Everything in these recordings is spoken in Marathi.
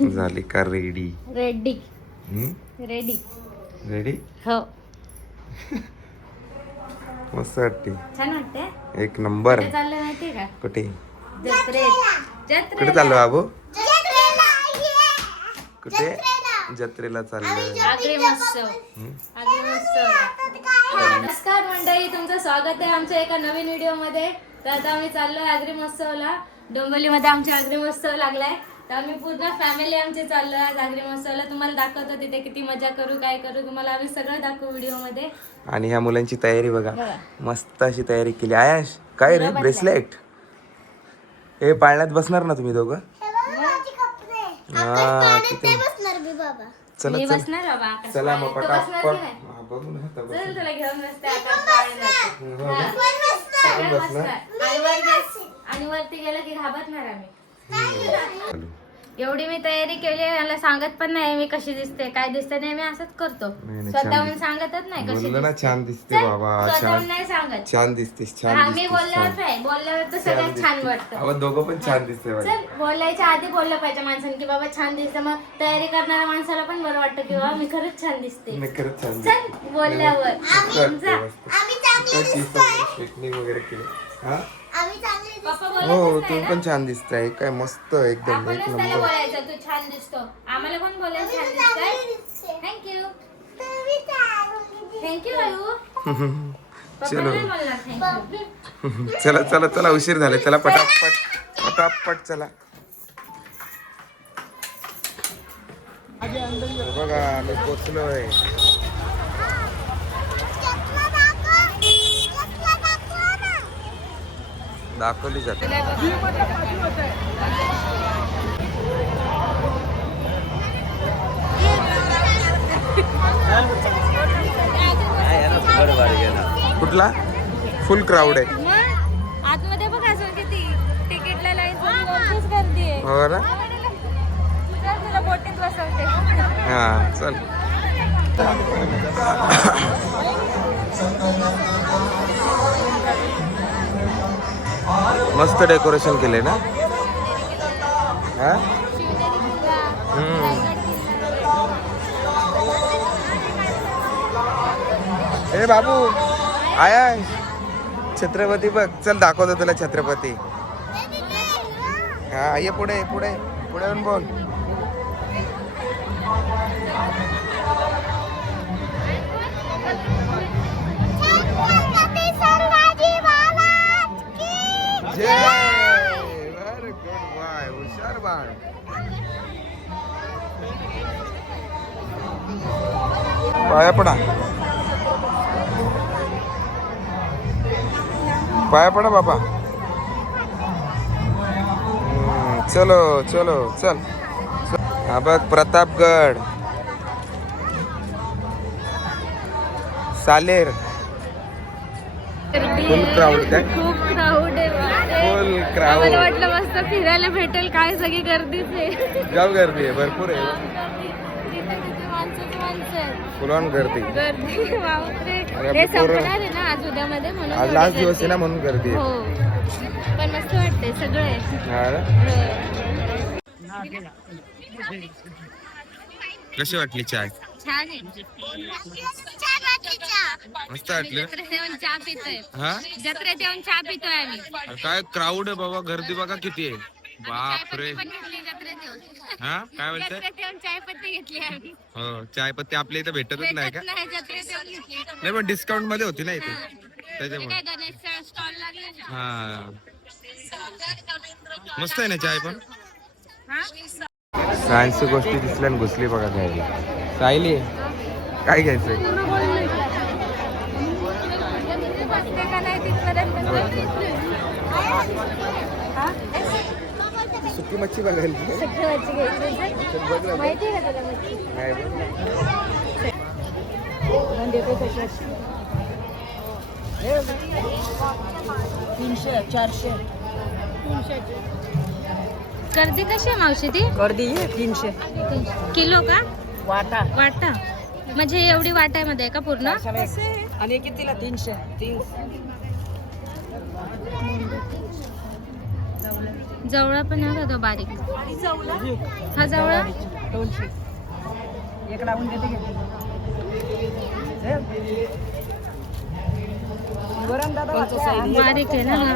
झाली का ready? Ready. Hmm? Ready. Ready? हो. मस्त वाटते छान वाटते एक नंबर. कुठे चाललं माहितीये का? कुठे? जत्रेत कुठे चाललो बाबू? कुठे? जत्रेला. चाललोय आगरी महोत्सव. हम्म? आगरी महोत्सव. नमस्कार मंडळी तुमचं स्वागत आहे आमच्या एका नवीन व्हिडिओमध्ये तर आता आम्ही चाललोय आगरी महोत्सवला. डोंबिवलीमध्ये आमच्या आगरी महोत्सव लागलाय. तर आम्ही पूर्ण फॅमिली आमची चाललोय आज आगरी महोत्सवला तुम्हाला दाखवतो तिथे किती मजा करू काय करू तुम्हाला आम्ही सगळं दाखवू व्हिडिओमध्ये आणि ह्या मुलांची तयारी बघा बघा. मस्त अशी तयारी केली आयाश काय रे ब्रेसलेट हे पाळण्यात बसणार ना तुम्ही दोघं हा किती चला मी चल बसणार बाबा आकाश चला मग पटापट की नाही? हा, बघू ना आता बघू. चल तुला घेऊन बसते आकाश पाळण्यात. हो ना? सगळं आपण मस्त बसणार? आहे. आणि वरती आणि वरती गेलं की घाबरणार आम्ही. एवढी मी तयारी केली मला सांगत पण नाही मी कशी दिसते काय दिसते नाही मी असंच करतो. नाही, नाही, स्वतःहून सांगतच नाही कशी बोललो ना दिसते. छान दिसते चल, बाबा स्वतःहून छान नाही सांगत. छान दिसतेस हा छान मी दिसतेस बोलल्यावर छान. नाही बोलल्यावर तर सगळ्यात छान वाटतं. दोघं पण छान दिसते बाई. चल बोलायच्या आधी बोललं पाहिजे माणसाने की बाबा छान दिसतं मग तयारी करणाऱ्या माणसाला पण बरं वाटतं की बाबा मी खरंच छान दिसते. नाही खरंच छान चल दिसते. बोलल्यावर. कशी स्ट्रेटनिंग वगैरे केली? हा? हो तू पण. छान दिसताय. काय मस्त एकदम एक नंबर. बोलायचं? तू छान दिसतो. आम्हाला पण बोलायचं छान दिसतंय. थँक्यू थँक्यू आयू. पप्पा चलो चला चला चला उशीर झाला. चला पटापट पटापट चला. बघा आम्ही पोचलोय. दाखवली जाते कुठला? फुल क्राऊड आहे. आतमध्ये बघ अजून किती. तिकीटला लाईन गर्दी आहे. हो ना? तुला बोटीत बसवते. हा चल. मस्त डेकोरेशन केले ना? हा. ए बाबू आया छत्रपती बघ. चल दाखवतो तुला छत्रपती. हा ये पुढे पुढे. पुढे येऊन बोल. पाया पडा. पाया पडा बाबा. चलो चलो चल. हा बघ प्रतापगड. सालेर. फुल क्राऊड काय खूप क्राऊड. फुल क्राऊड वाटलं मस्त फिरायला भेटेल काय सगळी गर्दीच आहे. गाव गर्दी आहे भरपूर आहे तिथे तिथे माणसंच माणसं आहेत. फुलान गर्दी गर्दी बापरे अरे. हे पोरं- संपणार आहे ना आज उद्यामध्ये म्हणून आज एवढी लास्ट दिवस आहे गर्दी. ना म्हणून गर्दी आहे हो. पण मस्त सगळं. आहे हा ना? हो. कशी वाटली चाय? छान आहे. मस्त वाटली ना? जत्रेत येऊन चहा पितोय. हा? जत्रेत येऊन चहा पितोय आम्ही. अरे काय क्राऊड आहे बाबा गर्दी बघा किती आहे. बापरे. पण घेतली जत्रेत येऊन. हा? काय जत्रेत येऊन चाय पत्ती घेतली आम्ही. हो चाय पत्ती आपल्या इथं भेटतच नाही का? भेटत नाही जत्रेत येऊन घेतली. नाही पण डिस्काउंटमध्ये होती ना इथे. ते त्याच्यामुळे. काय गणेशचा स्टॉल लागले ना हा. मस्त आहे ना चाय पण? सायन्सची गोष्टी दिसल्या आणि घुसली बघा घ्यायला. सायली काय घ्यायचंय? तिथपर्यंत? सुकी मच्छी बघायला सगळं मच्छी घ्यायची तर बघ ना. माहिती आहे का तुला मच्छी? काय बघ. तीनशे चारशे. गर्दी कशी आहे मावशी ती गर्दी आहे तीनशे. किलो का? वाटा. वाटा. म्हणजे एवढी वाटामध्ये आहे का पूर्ण? आणि कितीला तीनशे. तीन. जवळा पण आहे का तो बारीक? हा जवळा? दोनशे. एक लावून देते. बारीक आहे ना हा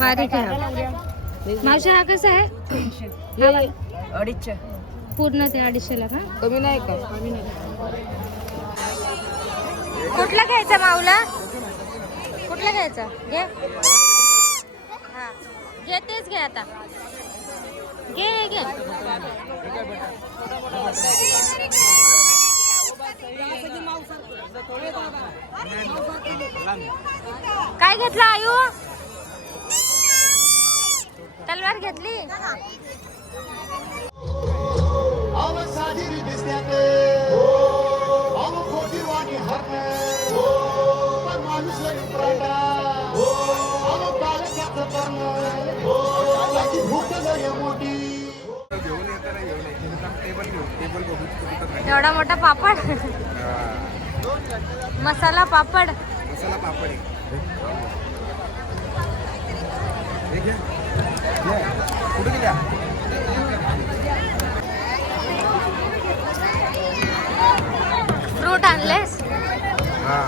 बारीक आहे. मावशी हा कसा आहे? हे अडीचशे. पूर्ण ते अडीचशेला का? कमी नाही का? कुठला घ्यायचा माऊला? कुठला घ्यायचा? घे. हा घे तेच घे आता. घे हे घे. काय घेतलं आयु? तलवार घेतली? अव साजिरी दिसण्यात अव कोटीवाणी हरण. एवढा. मोठा पापड? मसाला पापड. मसाला पापड कुठे गेल्या फ्रूट आणलेस? हा.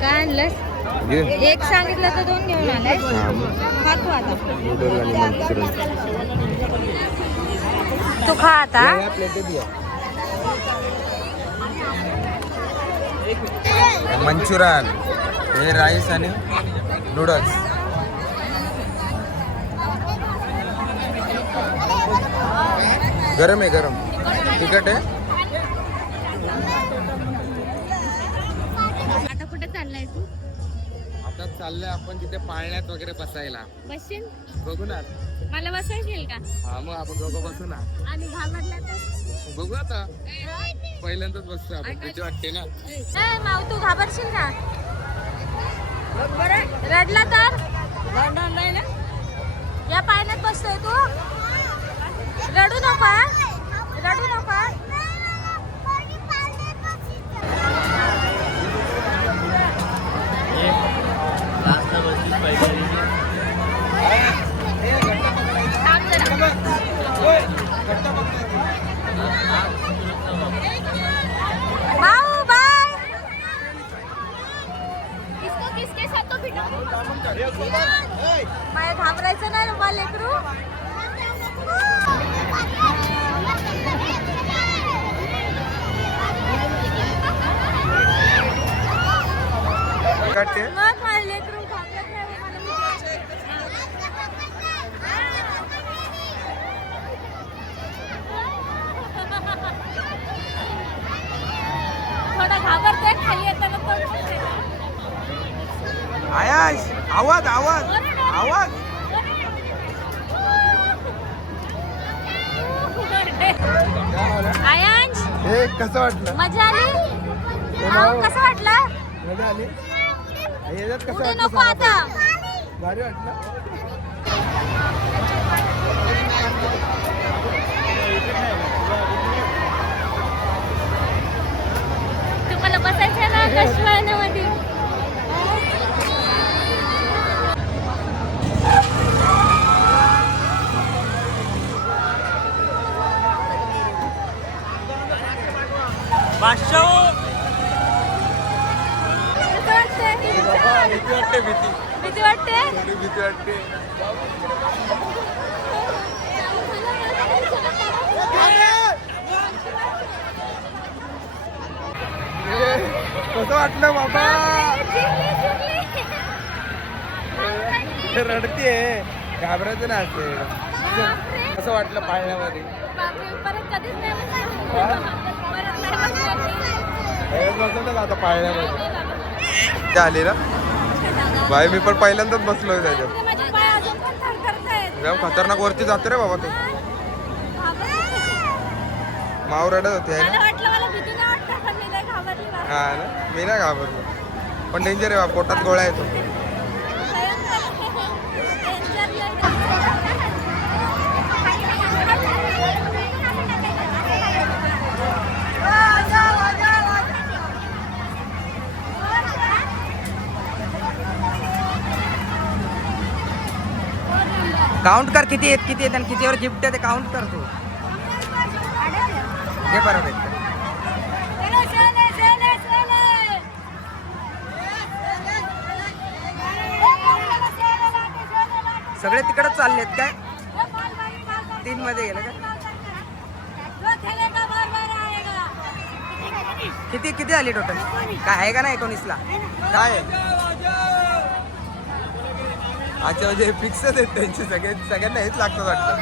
काय आणलंस? एक सांगितलं तर दोन घेऊन आलाय खातो आता. तू खा आता मंचुरन हे राईस आणि नूडल्स गरम आहे गरम. तिखट आहे? आता कुठे चाललाय तू? आता चाललंय आपण तिथे पाळण्यात वगैरे बसायला. बघू ना. मला बसवायशील का? हा मग आपण दोघं बसू ना. आणि घाबरला तर? बघू आता. पहिल्यांदाच बसतो आपण. तुझी वाटते ना. ए, माऊ तू घाबरशील का? रडला तर? या पाण्यात बसतोय तू. रडू नको? रडू नको हा? थांब जरा. माऊ बाय किसको किसके साथ तो भिडो माय घाबरायचं नाही रे मला लेकरू काटते मग माझं लेकरू घाबरत नाही मला थोडा घाबरतोय खाली येताना तो आयाश आवाज आवाज आवाज. आयांश हे कसं वाटलं? मजा आली? कसं वाटलं? मजा आली. याच्यात कसं कुठे वाटलं नको आता. भारी वाटलं. तुम्हाला बसायचं ना कशवाण्यामध्ये कसं वाटतंय? भीती वाटते भीती भीती वाटते थोडी भीती वाटते कसं वाटलं बाबा? रडतीये घाबरायचं ना असते कसं वाटलं पाळण्यामध्ये? बसवलं आता पाळण्यामध्ये. झाले ना? बाय मी पण पहिल्यांदाच बसलोय त्याच्यात. जाम खतरनाक वरती जातो रे बाबा तू. माव रडत होती आहे ना. हा ना मी नाही घाबरलो पण डेंजर आहे बा, पोटात गोळा येतो काउंट कर किती आहेत किती आहेत आणि कितीवर गिफ्ट आहे ते काउंट कर तू. हे बरोबर सगळे तिकडच चाललेत काय? तीन मध्ये गेलं का? किती किती आली टोटल काय आहे का ना एकोणीसला? काय आहे? अच्छा म्हणजे फिक्सच आहेत त्यांचे सगळे सगळ्यांना हेच लागतं वाटतं.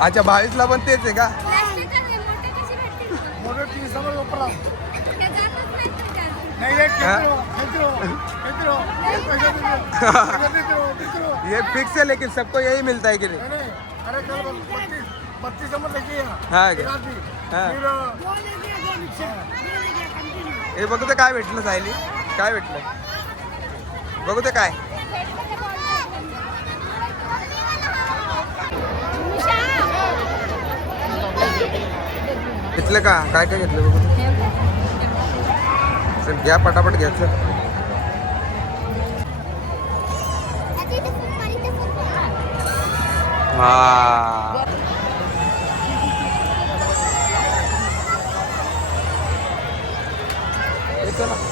अच्छा बावीसला पण तेच आहे का? हा? ये फिक्स है लेकिन सबको यही मिलता है कि नहीं। अरे कल बत्तीस नंबर लेके हाँ हाँ। हे बघू ते काय भेटलं सायली? काय भेटलं? बघू ते काय? घेतलं का? काय काय घेतलं बघू. घ्या पटापट घ्या हा. हे ना.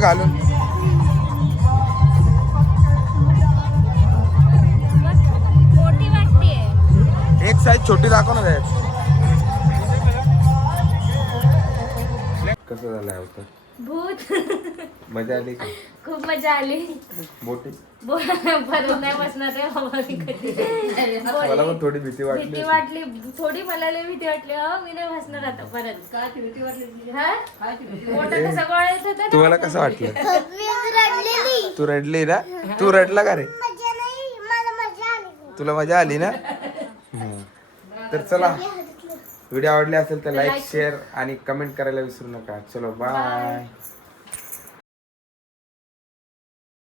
घालून. एक साईज छोटी दाखव ना कसं झालं आहे भूत. मजा आली का? खूप मजा आली. बोटी? परत नाही बसणार आहे बाबा मी कधी. मला पण थोडी भीती भीती वाटली वाटली. थोडी मला लई भीती वाटली. हो मी नाही बसणार आता परत. हा? मोठं कसं गोळा येत होतं ना. तुम्हाला कसं वाटलं? तू रडली ना? तू रडला का रे? तुला मजा आली ना? हम्म. तर चला. व्हिडिओ आवडले असेल तर लाईक शेअर आणि कमेंट करायला विसरू नका. चलो बाय